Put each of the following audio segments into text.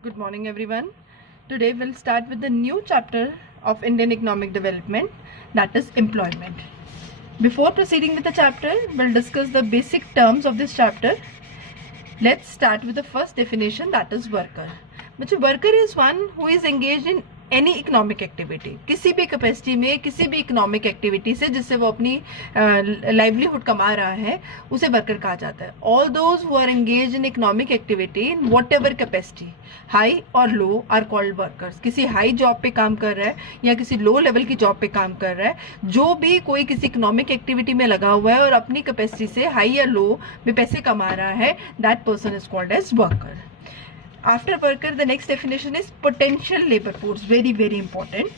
Good morning, everyone. Today we'll start with the new chapter of Indian economic development, that is employment. Before proceeding with the chapter, we'll discuss the basic terms of this chapter. Let's start with the first definition, that is worker. Worker is one who is engaged in any economic activity, किसी भी capacity में किसी भी economic activity से जिससे वो अपनी livelihood कमा रहा है उसे वर्कर कहा जाता है. All those who are engage in economic activity in whatever capacity, high और लो, आर कॉल्ड वर्कर्स. किसी हाई जॉब पे काम कर रहा है या किसी लो लेवल की जॉब पे काम कर रहा है, जो भी कोई किसी इकोनॉमिक एक्टिविटी में लगा हुआ है और अपनी कैपेसिटी से हाई या लो में पैसे कमा रहा है, that person is called as worker. After worker, the next definition is potential labor force. Very, very important.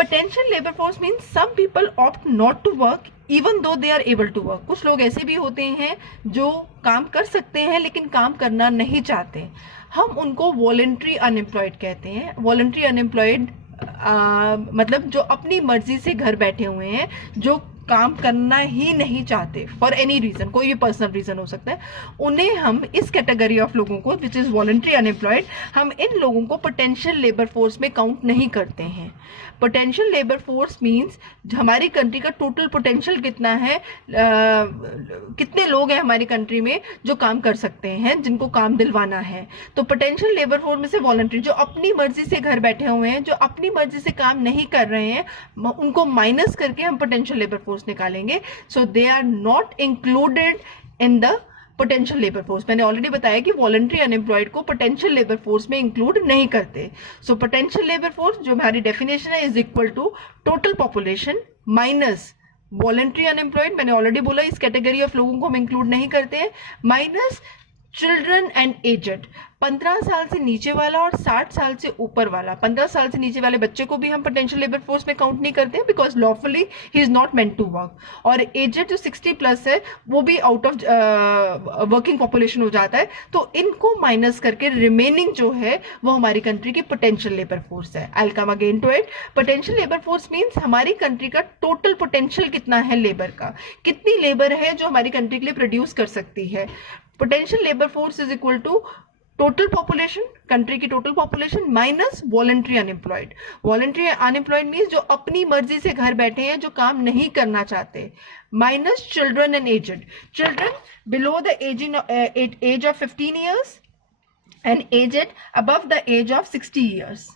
Potential labor force means some people opt not to work even though they are able to work. कुछ लोग ऐसे भी होते हैं जो काम कर सकते हैं लेकिन काम करना नहीं चाहते. हम उनको वॉलंटरी अनएम्प्लॉयड कहते हैं. वॉलंटरी अनएम्प्लॉयड मतलब जो अपनी मर्जी से घर बैठे हुए हैं, जो काम करना ही नहीं चाहते फॉर एनी रीजन, कोई भी पर्सनल रीजन हो सकता है, उन्हें हम इस कैटेगरी ऑफ लोगों को विच इज वॉलंटरी अनएम्प्लॉयड, हम इन लोगों को पोटेंशियल लेबर फोर्स में काउंट नहीं करते हैं. पोटेंशियल लेबर फोर्स मींस हमारी कंट्री का टोटल पोटेंशियल कितना है, कितने लोग हैं हमारी कंट्री में जो काम कर सकते हैं, जिनको काम दिलवाना है. तो पोटेंशियल लेबर फोर्स में से वॉलंटरी, जो अपनी मर्जी से घर बैठे हुए हैं, जो अपनी मर्जी से काम नहीं कर रहे हैं, उनको माइनस करके हम पोटेंशियल लेबर फोर्स निकालेंगे. So they are not included in the potential labour force. मैंने ऑलरेडी बताया कि वॉलंटरी अनएम्प्लॉयड को पोटेंशियल लेबर फोर्स में इंक्लूड नहीं करते. सो पोटेंशियल लेबर फोर्स जो हमारी डेफिनेशन है is equal to total population minus voluntary unemployed. मैंने ऑलरेडी बोला इस कैटेगरी ऑफ लोगों को हम इंक्लूड नहीं करते हैं, माइनस चिल्ड्रन एंड एजेड. 15 साल से नीचे वाला और 60 साल से ऊपर वाला. 15 साल से नीचे वाले बच्चे को भी हम पोटेंशियल लेबर फोर्स में काउंट नहीं करते हैं because lawfully he is not meant to work. और एजेड जो 60 प्लस है वो भी आउट ऑफ वर्किंग पॉपुलेशन हो जाता है. तो इनको माइनस करके रिमेनिंग जो है वो हमारी कंट्री की पोटेंशियल लेबर फोर्स है. I will come again to it. Potential labour force means हमारी कंट्री का टोटल पोटेंशियल कितना है लेबर का, कितनी लेबर है जो हमारी कंट्री के लिए प्रोड्यूस कर सकती है. Potential labour force is equal to total population, country की total population minus voluntary unemployed. Voluntary unemployed means जो अपनी मर्जी से घर बैठे हैं, जो काम नहीं करना चाहते, minus children and aged. Children below the age of 15 years and aged above the age of 60 years.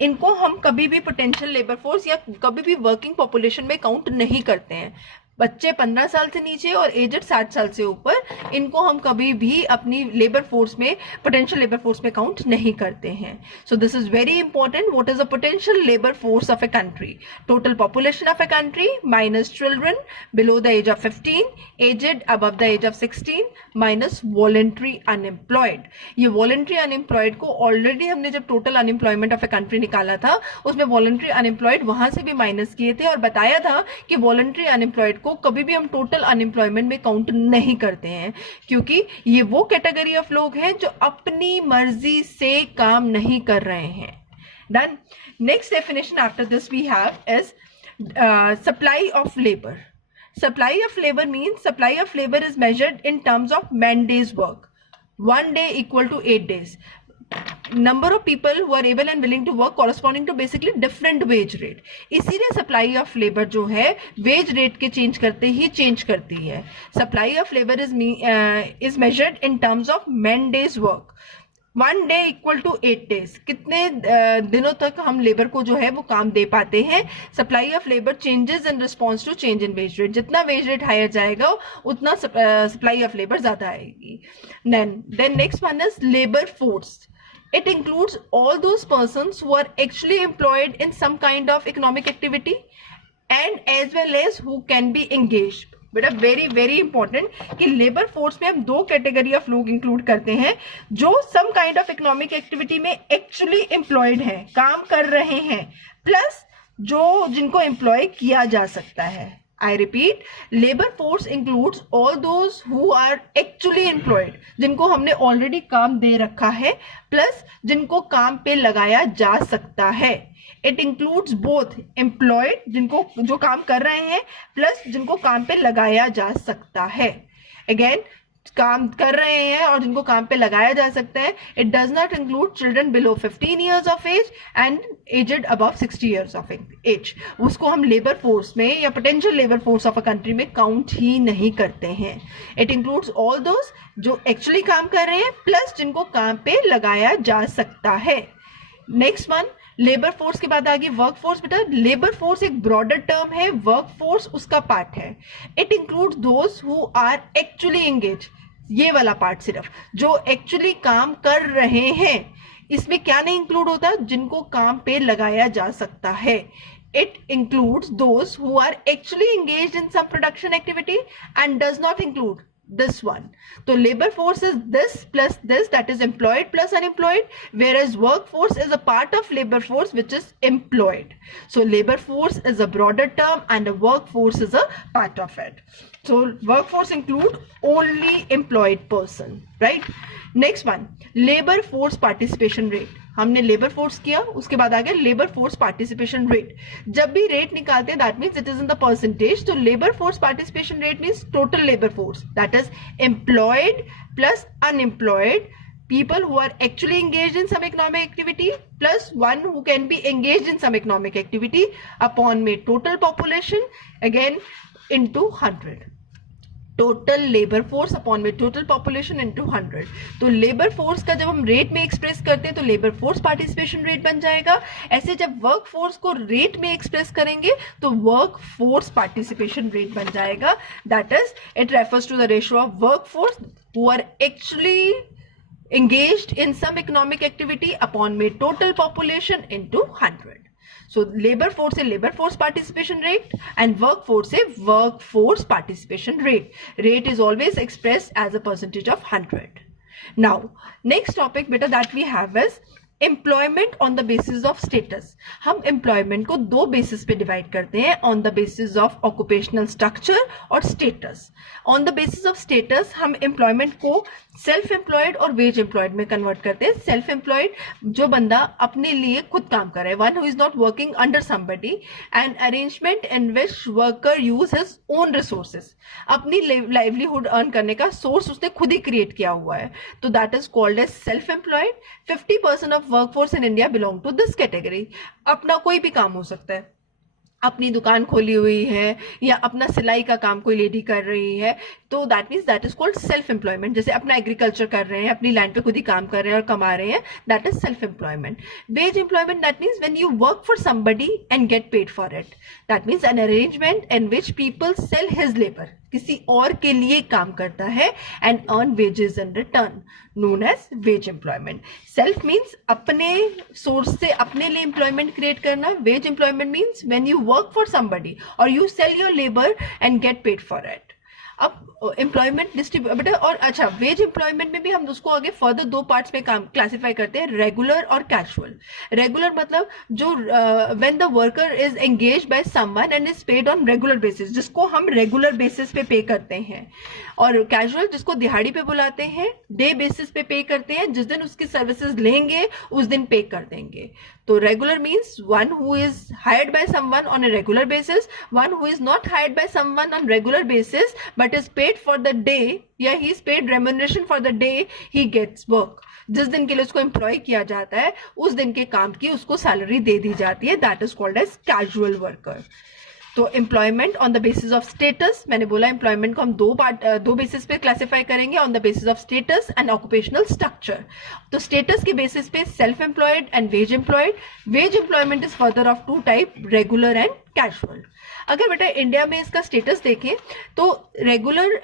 इनको हम कभी भी पोटेंशियल लेबर फोर्स या कभी भी वर्किंग पॉपुलेशन में काउंट नहीं करते हैं. बच्चे 15 साल से नीचे और एजेड 60 साल से ऊपर, इनको हम कभी भी अपनी लेबर फोर्स में, पोटेंशियल लेबर फोर्स में काउंट नहीं करते हैं. So this is very important. What is the potential labour force of a country? Total population of a country minus children below the age of 15, aged above the age of 16, minus voluntary unemployed. ये voluntary unemployed को already हमने जब total unemployment of a country निकाला था उसमें voluntary unemployed वहां से भी माइनस किए थे और बताया था कि वॉलंटरी अनएम्प्लॉयड को कभी भी हम टोटल अनएम्प्लॉयमेंट में काउंट नहीं करते हैं, क्योंकि ये वो कैटेगरी ऑफ लोग हैं जो अपनी मर्जी से काम नहीं कर रहे हैं. Done. Next definition after this we have is supply of labour. Supply of labor means supply of labor is measured in terms of man days work. 1 day equal to 8 days. Number of people who are able and willing to work corresponding to basically different wage rate. इसीलिए supply of labor जो है wage rate के change करते ही change करती है. Supply of labor is measured in terms of man days work. 1 day equal to 8 days. कितने दिनों तक हम लेबर को जो है वो काम दे पाते हैं. Supply of labour changes in response to change in wage rate. जितना वेज रेट हायर जाएगा उतना सप्लाई ऑफ लेबर ज्यादा आएगी. Then next one is labour force. It includes all those persons who are actually employed in some kind of economic activity and as well as who can be engaged. बेटा very very important कि labour force में हम दो category of लोग include करते हैं जो some kind of economic activity में एक्चुअली एम्प्लॉयड हैं, काम कर रहे हैं, प्लस जो जिनको एम्प्लॉय किया जा सकता है. I repeat, labor force includes all those who are actually employed, जिनको हमने ऑलरेडी काम दे रखा है, प्लस जिनको काम पे लगाया जा सकता है. It includes both employed, जिनको जो काम कर रहे हैं, प्लस जिनको काम पे लगाया जा सकता है. Again, काम कर रहे हैं और जिनको काम पे लगाया जा सकता है. It does not include children below 15 years of age and aged above 60 years of age. उसको हम लेबर फोर्स में या potential labour force of a country में काउंट ही नहीं करते हैं. इट इंक्लूड्स ऑल दोज जो एक्चुअली काम कर रहे हैं प्लस जिनको काम पे लगाया जा सकता है. नेक्स्ट वन, लेबर फोर्स के बाद आगे वर्क फोर्स. बेटा लेबर फोर्स एक ब्रॉडर टर्म है, वर्क फोर्स उसका पार्ट है. It includes those who are actually engage. ये वाला पार्ट सिर्फ जो एक्चुअली काम कर रहे हैं. इसमें क्या नहीं इंक्लूड होता? जिनको काम पे लगाया जा सकता है. It includes those who are actually engaged in some production activity and does not include this one. So labor force is this plus this, that is employed plus unemployed, whereas workforce is a part of labor force which is employed. So labor force is a broader term and a workforce is a part of it. So workforce include only employed person, right? Next one, labor force participation rate. हमने labour force किया, उसके बाद आ गया labour force participation rate. जब भी rate निकालते हैं that means it is in the percentage. तो labour force participation rate means total labour force, that is employed plus unemployed, people who are actually engaged in some economic activity plus one who can be engaged in some economic activity upon में total population again into 100. Total labour force upon में total population into 100. तो labour force का जब हम rate में express करते हैं तो लेबर फोर्स पार्टिसिपेशन रेट बन जाएगा. ऐसे जब वर्क फोर्स को रेट में एक्सप्रेस करेंगे तो वर्क फोर्स पार्टिसिपेशन रेट बन जाएगा. That is it refers to the ratio of work force who are actually engaged in some economic activity upon में total population into 100. So labor force है labor force participation rate and workforce है workforce participation rate. Rate is always expressed as a percentage of 100. Now next topic beta that we have is employment on the basis of status. हम employment को दो basis पे divide करते हैं, on the basis of occupational structure और status. On the basis of status हम employment को self employed और वेज एम्प्लॉयड में कन्वर्ट करते हैं. सेल्फ एम्प्लॉयड जो बंदा अपने लिए खुद काम कर रहा है, one who is not working under somebody, N arrangement in which worker use his own resources. अपनी लाइवलीहुड अर्न करने का सोर्स उसने खुद ही क्रिएट किया हुआ है, तो that is called as self employed. 50% of workforce in India belong to this category. अपना कोई भी काम हो सकता है, अपनी दुकान खोली हुई है या अपना सिलाई का काम कोई लेडी कर रही है, तो that means that is called self employment. जैसे अपना एग्रीकल्चर कर रहे हैं, अपनी लैंड पे खुद ही काम कर रहे हैं और कमा रहे हैं, that is self employment. Wage employment that means when you work for somebody and get paid for it. That means an arrangement in which people sell his labour, किसी और के लिए काम करता है and earn wages in return, known as wage employment. Self means अपने source से अपने लिए एम्प्लॉयमेंट क्रिएट करना. Wage employment means when you work for somebody और you sell your labour and get paid for it. अब employment distribute और अच्छा, veg employment में भी हम उसको आगे फर्दर दो पार्ट्स में काम क्लासिफाई करते हैं, रेगुलर और कैजुअल. रेगुलर मतलब जो when the worker is engage by someone and is paid on regular basis, जिसको हम रेगुलर बेसिस पे करते हैं. और कैजुअल जिसको दिहाड़ी पे बुलाते हैं, डे बेसिस पे करते हैं, जिस दिन उसकी सर्विसेज लेंगे उस दिन पे कर देंगे. तो regular means one who is hired by someone on a regular basis, one who is not hired by someone on regular basis but is paid for the day, या he is paid remuneration for the day he gets work. जिस दिन के लिए उसको employ किया जाता है उस दिन के काम की उसको सैलरी दे दी जाती है. That is called as casual worker. तो employment on the basis of status, मैंने बोला एम्प्लॉयमेंट को हम दो बेसिस पे क्लासिफाई करेंगे, on the basis of status and occupational structure. तो स्टेटस के बेसिस पे self employed and wage employed. Wage employment is further of two type, regular and casual. अगर बेटा इंडिया में इसका स्टेटस देखें तो regular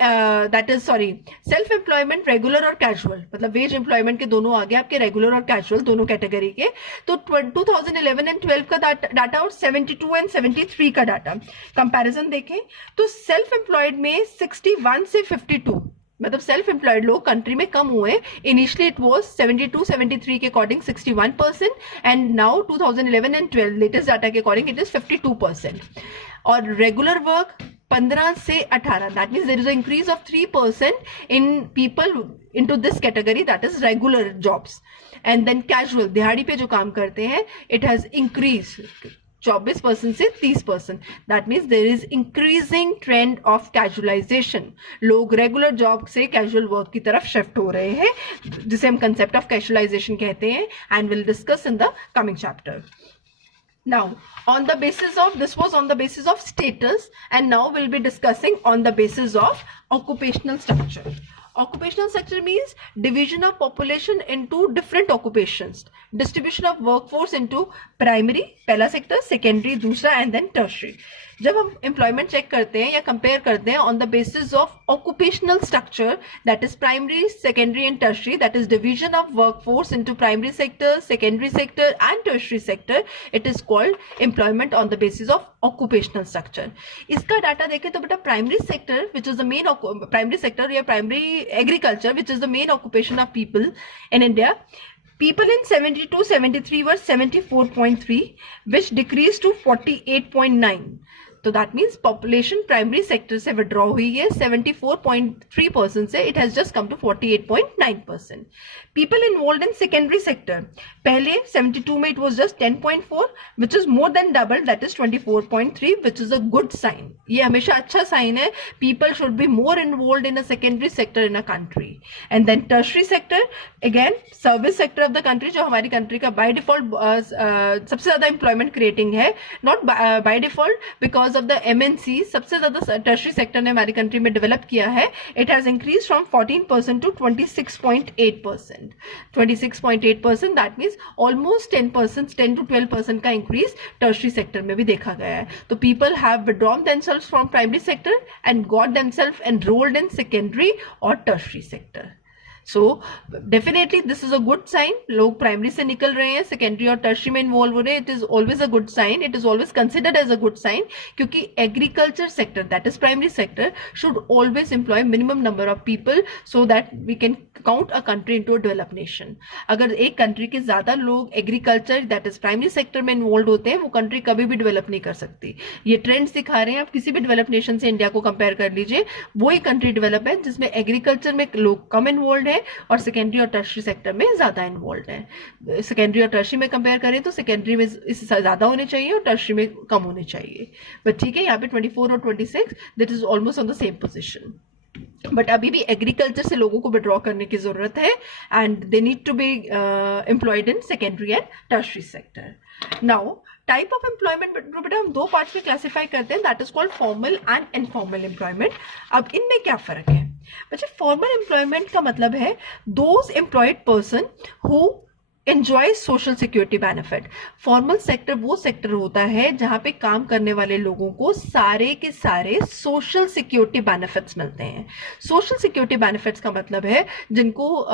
that is self employment regular और कैजुअल, मतलब वेज एम्प्लॉयमेंट के दोनों आ गए आपके, रेगुलर और कैजुअल दोनों कैटेगरी के. तो 2011 एंड 12 का डाटा और 72 एंड 73 का डाटा कंपैरिजन देखें तो सेल्फ एम्प्लॉयड में 61 से 52, मतलब सेल्फ एम्प्लॉयड लोग कंट्री में कम हुए. इनिशियली इट वाज 72-73 के according 61% and now 2011 and 12 latest data के अकॉर्डिंग इट इज 52%. और रेगुलर वर्क 15 से 18, that means there is a increase of 3% in people into this category, that is regular jobs. And then casual, दिहाड़ी पे जो काम करते हैं, इट हैज इंक्रीज 24% से 30%. That means there is increasing trend of casualisation. लोग regular job से casual work की तरफ शिफ्ट हो रहे हैं, जिसे हम कंसेप्ट ऑफ कैजुअलाइजेशन कहते हैं, and will discuss in the coming chapter. Now, on the basis of, this was on the basis of status, and now we'll be discussing on the basis of occupational structure. Occupational structure means division of population into different occupations, distribution of workforce into primary, पहला sector, secondary दूसरा, and then tertiary. जब हम employment check करते हैं या compare करते हैं on the basis of occupational structure, that is primary, secondary and tertiary, that is division of workforce into primary sector, secondary sector and tertiary sector, it is called employment on the basis of occupational structure. इसका data देखें तो बेटा primary sector, which is the main primary sector या primary agriculture, which is the main occupation of people in India, people in 72-73 were 74.3, which decreased to 48.9. तो that means population primary sector से withdraw हुई है 74.3% से, it has just come to 48.9%. People involve in secondary sector, पहले 72 में it was just 10.4, which is more than double, that is 24.3, which is a good sign. ये हमेशा अच्छा sign है. People should be more involve in a secondary sector in a country. And then tertiary sector, again service sector of the country, जो हमारी country का by default सबसे ज्यादा employment creating है, not by default, because of the MNC, सबसे ज्यादा tertiary sector ने हमारी कंट्री में डेवलप किया है. It has increase from 14% to 26.8%. 26.8%, that means almost 10%, 10 to 12% का इंक्रीज टर्शरी सेक्टर में भी देखा गया है. तो people have withdrawn themselves from primary sector and got themselves enrolled in secondary और tertiary sector. So definitely this is a good sign. लोग primary से निकल रहे हैं, सेकेंडरी और टर्शरी में इन्वॉल्व हो रहे हैं. It is always a good sign. It is always considered as a good sign, क्योंकि agriculture sector, that is primary sector, should always employ minimum number of people so that we can count a country into a develop nation. अगर एक country के ज्यादा लोग agriculture, that is primary sector में involve होते हैं, वो country कभी भी डेवलप नहीं कर सकती. ये ट्रेंड्स दिखा रहे हैं. आप किसी भी डेवलप नेशन से इंडिया को कंपेयर कर लीजिए, वो ही कंट्री डेवलप है जिसमें एग्रीकल्चर में लोग कम इन्वॉल्व है और सेकेंडरी और टर्शरी सेक्टर में ज्यादा इन्वॉल्व है. सेकेंडरी और टर्शरी में कंपेयर करें तो सेकेंडरी में इससे ज्यादा होने चाहिए और टर्शरी में कम होने चाहिए. बट ठीक है, यहाँ पे 24 और 26, that is almost on the same position. But अभी भी एग्रीकल्चर से लोगों को विड्रॉ करने की जरूरत है, and they need to be employed in secondary and tertiary sector. Now type of employment बेटा हम दो पार्ट्स में क्लासिफाई करते हैं, that is called formal and informal employment. अब इनमें क्या फर्क है बच्चे? फॉर्मल एम्प्लॉयमेंट का मतलब है those employed person who enjoy social security benefit. Formal sector वो सेक्टर होता है जहां पे काम करने वाले लोगों को सारे के सारे सोशल सिक्योरिटी बेनिफिट्स मिलते हैं. सोशल सिक्योरिटी बेनिफिट्स का मतलब है जिनको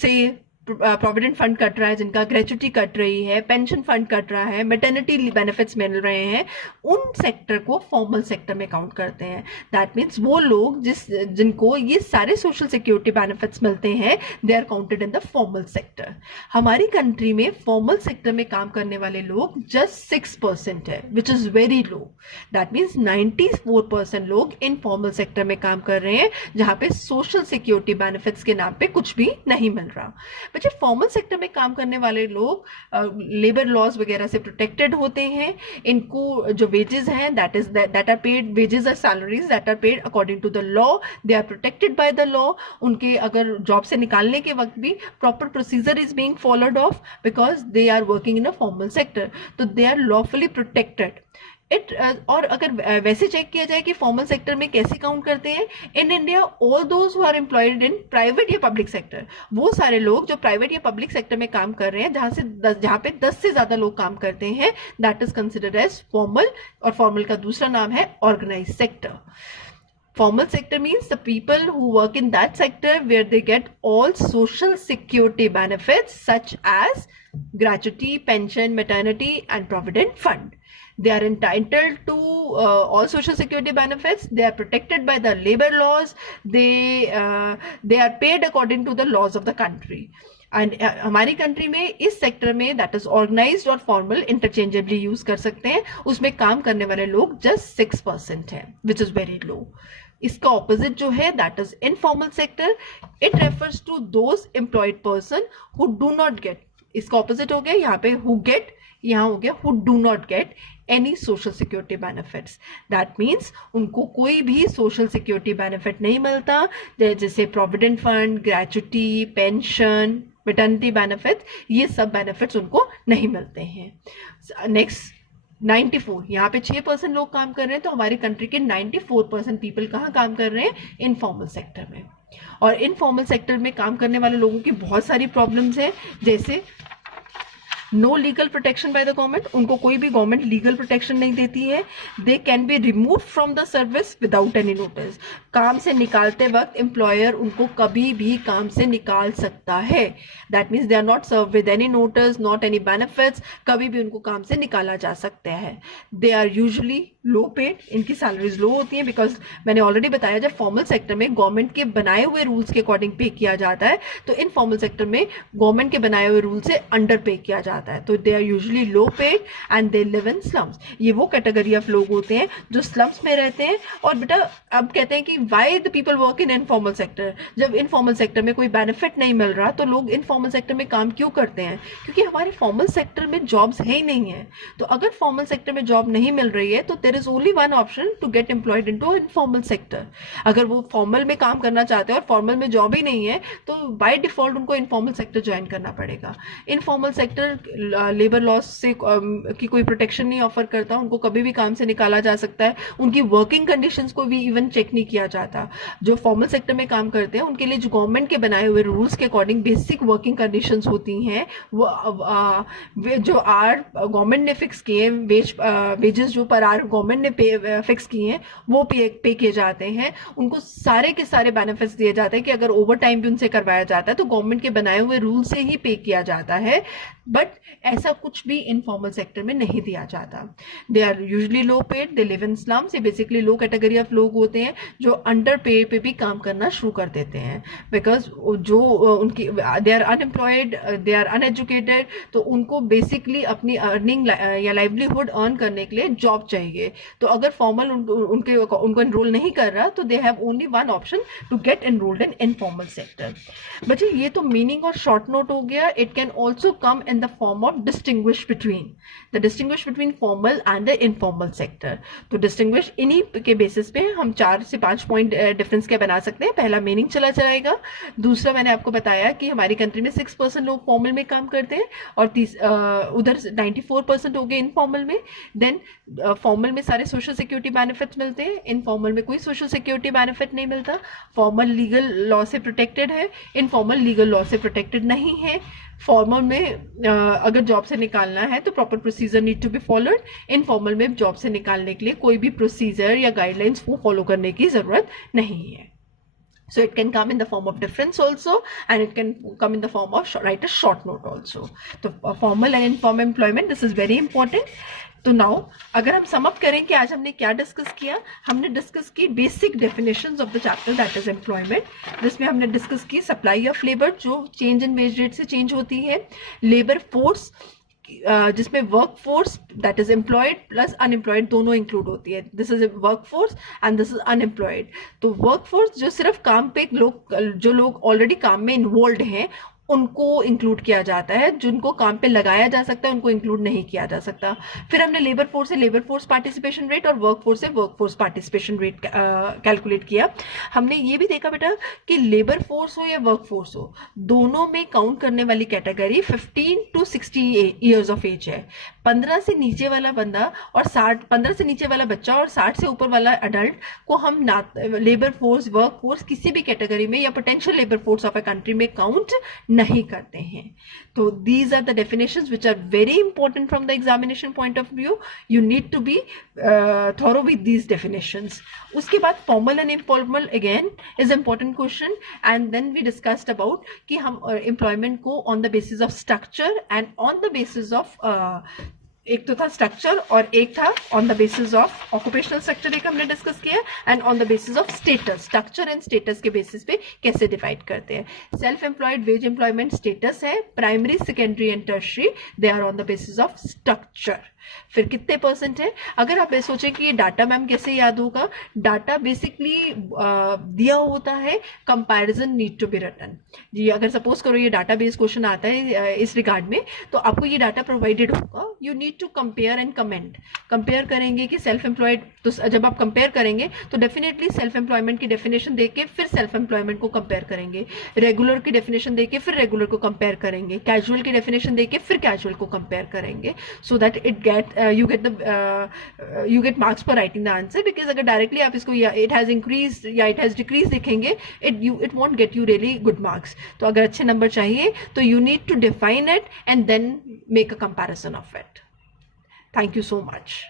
से प्रोविडेंट फंड कट रहा है, जिनका ग्रेचुटी कट रही है, पेंशन फंड कट रहा है, मैटरनिटी बेनिफिट्स मिल रहे हैं, उन सेक्टर को फॉर्मल सेक्टर में काउंट करते हैं. दैट मीन्स वो लोग जिनको ये सारे सोशल सिक्योरिटी बेनिफिट्स मिलते हैं, they are counted in the formal sector. हमारी कंट्री में फॉर्मल सेक्टर में काम करने वाले लोग जस्ट 6% है, which is very low. That means 94% लोग इन फॉर्मल सेक्टर में काम कर रहे हैं, जहां पे सोशल सिक्योरिटी बेनिफिट्स के नाम पे कुछ भी नहीं मिल रहा. बच्चे फॉर्मल सेक्टर में काम करने वाले लोग लेबर लॉज वगैरह से प्रोटेक्टेड होते हैं. इनको जो वेजेस हैं, दैट आर पेड, वेजेस और salaries that are paid according to the law, they are protected by the law. उनके अगर जॉब से निकालने के वक्त भी proper procedure is being followed of, because they are working in a formal sector, तो they are lawfully protected. और अगर वैसे चेक किया जाए कि फॉर्मल सेक्टर में कैसे काउंट करते हैं, in India all those who are employed in private या पब्लिक सेक्टर, वो सारे लोग जो प्राइवेट या पब्लिक सेक्टर में काम कर रहे हैं, जहां पे 10 से ज्यादा लोग काम करते हैं, that is considered as formal. और फॉर्मल का दूसरा नाम है organised sector. Formal sector means the people who work in that sector where they get all social security benefits such as gratuity, pension, maternity and provident fund. They are entitled to all social security benefits. They are protected by the labor laws. They are paid according to the laws of the country. And हमारी country में इस sector में that is organised और formal interchangeably use कर सकते हैं. उसमें काम करने वाले लोग जस्ट 6% हैं, विच इज वेरी लो. इसका ऑपोजिट जो है that is informal sector. It refers to those employed person who do not get इसका ऑपोजिट हो गया, यहाँ पे हु गेट, यहाँ हो गया who do not get any social security benefits. That means उनको कोई भी सोशल सिक्योरिटी बेनिफिट नहीं मिलता, जैसे provident fund, gratuity, pension, maternity benefit, ये सब बेनिफिट्स उनको नहीं मिलते हैं। नेक्स्ट 94, यहाँ पे 6% लोग काम कर रहे हैं, तो हमारी कंट्री के 94% पीपल कहाँ काम कर रहे हैं? इनफॉर्मल सेक्टर में। और इनफॉर्मल सेक्टर में काम करने वाले लोगों की बहुत सारी प्रॉब्लम्स हैं, जैसे no legal protection by the government, उनको कोई भी गवर्नमेंट लीगल प्रोटेक्शन नहीं देती है। They can be remove from the service without any notice, काम से निकालते वक्त एम्प्लॉयर उनको कभी भी काम से निकाल सकता है। That means they are not serve with any notice, not any benefits, कभी भी उनको काम से निकाला जा सकता है। They are usually low paid, इनकी सैलरीज लो होती हैं, बिकॉज मैंने ऑलरेडी बताया जब फॉर्मल सेक्टर में गवर्नमेंट के बनाए हुए रूल्स के अकॉर्डिंग पे किया जाता है, तो इनफॉर्मल सेक्टर में गवर्नमेंट के बनाए हुए रूल से अंडर पे किया जाता है। तो they are usually low paid and they live in slums. ये वो कैटेगरी ऑफ लोग होते हैं जो स्लम्स में रहते हैं। और बेटा अब कहते हैं कि why the people work in informal sector, जब इनफॉर्मल सेक्टर में कोई बेनिफिट नहीं मिल रहा तो लोग इनफॉर्मल सेक्टर में काम क्यों करते हैं? क्योंकि हमारे फॉर्मल सेक्टर में जॉब्स है ही नहीं है। तो अगर फॉर्मल सेक्टर में जॉब नहीं मिल रही है तो there is only one option to get employed into informal sector. अगर वो फॉर्मल में काम करना चाहते हैं और फॉर्मल में जॉब ही नहीं है तो बाय डिफॉल्ट उनको इनफॉर्मल सेक्टर ज्वाइन करना पड़ेगा। इनफॉर्मल सेक्टर लेबर लॉस से की कोई प्रोटेक्शन नहीं ऑफर करता, उनको कभी भी काम से निकाला जा सकता है, उनकी वर्किंग कंडीशंस को भी इवन चेक नहीं किया जाता। जो फॉर्मल सेक्टर में काम करते हैं उनके लिए जो गवर्नमेंट के बनाए हुए रूल्स के अकॉर्डिंग बेसिक वर्किंग कंडीशंस होती हैं, वो जो आर गवर्नमेंट ने फिक्स किए, वेजेस जो पर आर गवर्नमेंट ने फिक्स किए हैं वो पे किए जाते हैं। उनको सारे के सारे बेनिफिट्स दिए जाते हैं कि अगर ओवर टाइम भी उनसे करवाया जाता है तो गवर्नमेंट के बनाए हुए रूल से ही पे किया जाता है। बट ऐसा कुछ भी इनफॉर्मल सेक्टर में नहीं दिया जाता। They are usually low paid, they live in slums. ये बेसिकली लो कैटेगरी ऑफ लोग होते हैं जो अंडर पे पे भी काम करना शुरू कर देते हैं, बिकॉज जो उनकी they are unemployed, they are uneducated, तो उनको बेसिकली अपनी अर्निंग या लाइवलीहुड अर्न करने के लिए जॉब चाहिए। तो अगर फॉर्मल उनको एनरोल नहीं कर रहा तो they have only one option to get enrolled in informal sector. बच्चे ये तो मीनिंग और शॉर्ट नोट हो गया। It can also come in the form of distinguish between formal and the informal sector। तो distinguish इन्हीं के बेसिस पे हम 4 से 5 पॉइंट डिफरेंस क्या बना सकते हैं। पहला मीनिंग चला जाएगा, दूसरा मैंने आपको बताया कि हमारी कंट्री में 6% लोग फॉर्मल में काम करते हैं और उधर 94% हो गए इनफॉर्मल में। देन फॉर्मल में सारे सोशल सिक्योरिटी बेनिफिट्स मिलते हैं, इनफॉर्मल में कोई सोशल सिक्योरिटी बेनिफिट नहीं मिलता। फॉर्मल लीगल लॉ से प्रोटेक्टेड है, इनफॉर्मल लीगल लॉ से प्रोटेक्टेड नहीं है। फॉर्मल में अगर जॉब से निकालना है तो proper procedure need to be followed. Informal में जॉब से निकालने के लिए कोई भी प्रोसीजर या गाइडलाइंस वो फॉलो करने की जरूरत नहीं है। So it can come in the form of difference also, and it can come in the form of write a short note also. So formal and informal employment, this is very important. तो now अगर हम sum up करें कि आज हमने क्या discuss किया, हमने डिस्कस की basic definitions of the chapter that is employment, जिसमें हमने डिस्कस की सप्लाई ऑफ लेबर जो चेंज इन वेज रेट से चेंज होती है, लेबर फोर्स जिसमें work force that is employed plus unemployed दोनों इंक्लूड होती है। This is work force and this is unemployed. तो वर्क फोर्स जो सिर्फ काम पे जो लोग ऑलरेडी काम में इन्वॉल्व हैं उनको इंक्लूड किया जाता है, जिनको काम पे लगाया जा सकता है उनको इंक्लूड नहीं किया जा सकता। फिर हमने लेबर फोर्स से लेबर फोर्स पार्टिसिपेशन रेट और वर्क फोर्स से work force participation rate calculate किया। हमने ये भी देखा बेटा कि लेबर फोर्स हो या वर्क फोर्स हो, दोनों में काउंट करने वाली category 15 to 60 years of age है। 15 से नीचे वाला बंदा और 15 से नीचे वाला बच्चा और 60 से ऊपर वाला अडल्ट को हम लेबर फोर्स, वर्क फोर्स किसी भी कैटेगरी में या potential labour force of a country में काउंट नहीं करते हैं। तो these are the definitions which are very important from the examination point of view. You need to be thorough with these definitions. उसके बाद formal and informal again is important question, and then we discussed about कि हम employment को on the basis of structure and on the basis of एक तो था structure और एक था on the basis of occupational structure, एक हमने डिस्कस किया, and on the basis of status, structure and status के बेसिस पे कैसे डिवाइड करते हैं। Self employed wage employment status है, primary secondary and tertiary they are on the basis of structure. फिर कितने परसेंट है, अगर आप ये सोचें कि ये डाटा मैम कैसे याद होगा, डाटा बेसिकली दिया होता है, comparison need to be written. जी अगर सपोज करो ये डाटा बेस्ड क्वेश्चन आता है इस रिगार्ड में, तो आपको ये डाटा प्रोवाइडेड होगा, you need to compare and comment. Compare करेंगे कि सेल्फ एम्प्लॉयड, तो जब आप कंपेयर करेंगे तो डेफिनेटली सेल्फ एम्प्लॉयमेंट की डेफिनेशन देके फिर सेल्फ एम्प्लॉयमेंट को कंपेयर करेंगे, रेगुलर की डेफिनेशन देके फिर रेगुलर को कंपेयर करेंगे, कैजुअल की डेफिनेशन देके फिर कैजुअल को कंपेयर करेंगे, so that you get marks for writing the answer, because अगर directly आप इसको it has increased या it has decreased देखेंगे, it won't get you really good marks. तो अगर अच्छे नंबर चाहिए तो you need to define it and then make a comparison of it. Thank you so much.